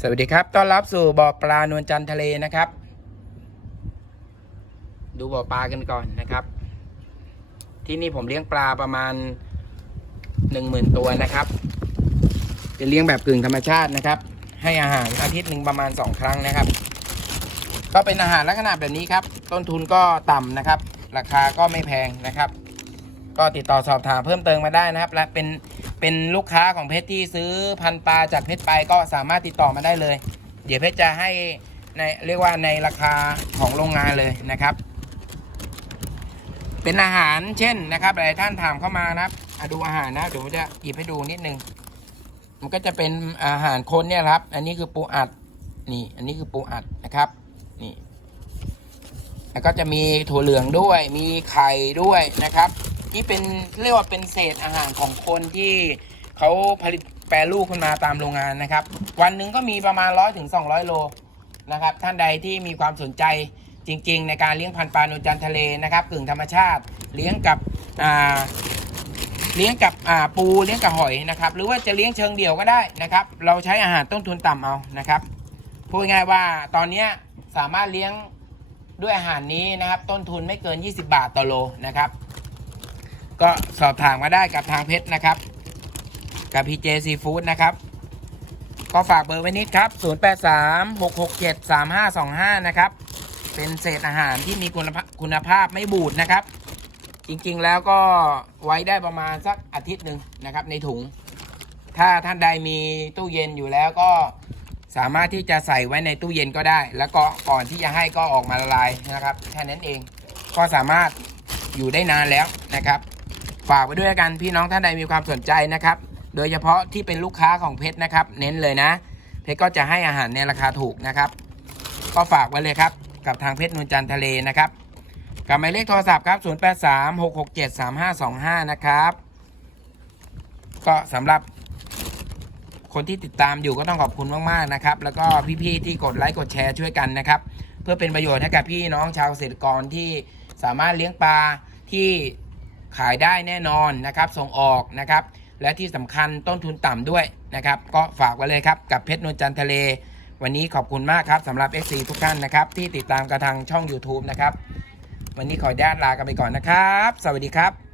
สวัสดีครับ ต้อนรับสู่บ่อปลานวลจันทร์ทะเลนะครับ ดูบ่อปลากันก่อนนะครับ ที่นี่ผมเลี้ยงปลาประมาณหนึ่งหมื่นตัวนะครับ จะเลี้ยงแบบกึ่งธรรมชาตินะครับ ให้อาหารอาทิตย์หนึ่งประมาณสองครั้งนะครับ ก็เป็นอาหารลักษณะแบบนี้ครับ ต้นทุนก็ต่ำนะครับ ราคาก็ไม่แพงนะครับ ก็ติดต่อสอบถามเพิ่มเติมมาได้นะครับ และเป็น เป็นลูกค้าของเพชรที่ซื้อพันปลาจากเพชรไปก็สามารถติดต่อมาได้เลย เดี๋ยวเพชรจะให้ในเรียกว่าในราคาของโรงงานเลยนะครับ เป็นอาหารเช่นนะครับหลายท่านถามเข้ามานะครับอะดูอาหารนะเดี๋ยวผมจะหยิบให้ดูนิดนึงมันก็จะเป็นอาหารคนเนี่ยครับ อันนี้คือปูอัดนี่ อันนี้คือปูอัดนะครับนี่แล้วก็จะมีถั่วเหลืองด้วย มีไข่ด้วยนะครับ ที่เป็นเรียกว่าเป็นเศษอาหารของคนที่เขาผลิตแปรรูปขึ้นมาตามโรงงานนะครับ วันหนึ่งก็มีประมาณร้อยถึงสองร้อยโลนะครับ ท่านใดที่มีความสนใจจริง ๆ ในการเลี้ยงพันธุ์ปลาโนจันทะเลนะครับกึ่งธรรมชาติ เลี้ยงกับเลี้ยงกับปูเลี้ยงกับหอยนะครับ หรือว่าจะเลี้ยงเชิงเดี่ยวก็ได้นะครับ เราใช้อาหารต้นทุนต่ำเอานะครับพูดง่ายว่าตอนนี้สามารถเลี้ยงด้วยอาหารนี้นะครับ ต้นทุนไม่เกิน 20 บาทต่อโลนะครับ ก็สอบถามมาได้กับทางเพชรนะครับ กับ PJ Seafood นะครับ ก็ฝากเบอร์ไว้นิดครับ 0836673525 นะครับ เป็นเศษอาหารที่มีคุณภาพคุณภาพไม่บูดนะครับ จริงๆแล้วก็ไว้ได้ประมาณสักอาทิตย์หนึ่งนะครับ ในถุง ถ้าท่านใดมีตู้เย็นอยู่แล้วก็สามารถที่จะใส่ไว้ในตู้เย็นก็ได้ แล้วก็ก่อนที่จะให้ก็ออกมาละลายนะครับ แค่นั้นเอง ก็สามารถอยู่ได้นานแล้วนะครับ ฝากไว้ด้วยกันพี่น้องท่านใดมีความสนใจนะครับ โดยเฉพาะที่เป็นลูกค้าของเพชรนะครับ เน้นเลยนะ เพชรก็จะให้อาหารในราคาถูกนะครับ ก็ฝากไว้เลยครับกับทางเพชรนวลจันทร์ทะเลนะครับ กับหมายเลขโทรศัพท์ครับ 0836673525 นะครับ ก็สำหรับคนที่ติดตามอยู่ก็ต้องขอบคุณมากๆนะครับ แล้วก็พี่ๆที่กดไลค์กดแชร์ช่วยกันนะครับ เพื่อเป็นประโยชน์ให้กับพี่น้องชาวเกษตรกรที่สามารถเลี้ยงปลาที่ ขายได้แน่นอนนะครับ ส่งออกนะครับ และที่สำคัญต้นทุนต่ำด้วยนะครับ ก็ฝากไว้เลยครับ กับเพชรนวลจันทร์ทะเล วันนี้ขอบคุณมากครับสำหรับ FC ทุกท่านนะครับ ที่ติดตามกระทางช่อง YouTube นะครับ วันนี้ขออนุญาตลากันไปก่อนนะครับ สวัสดีครับ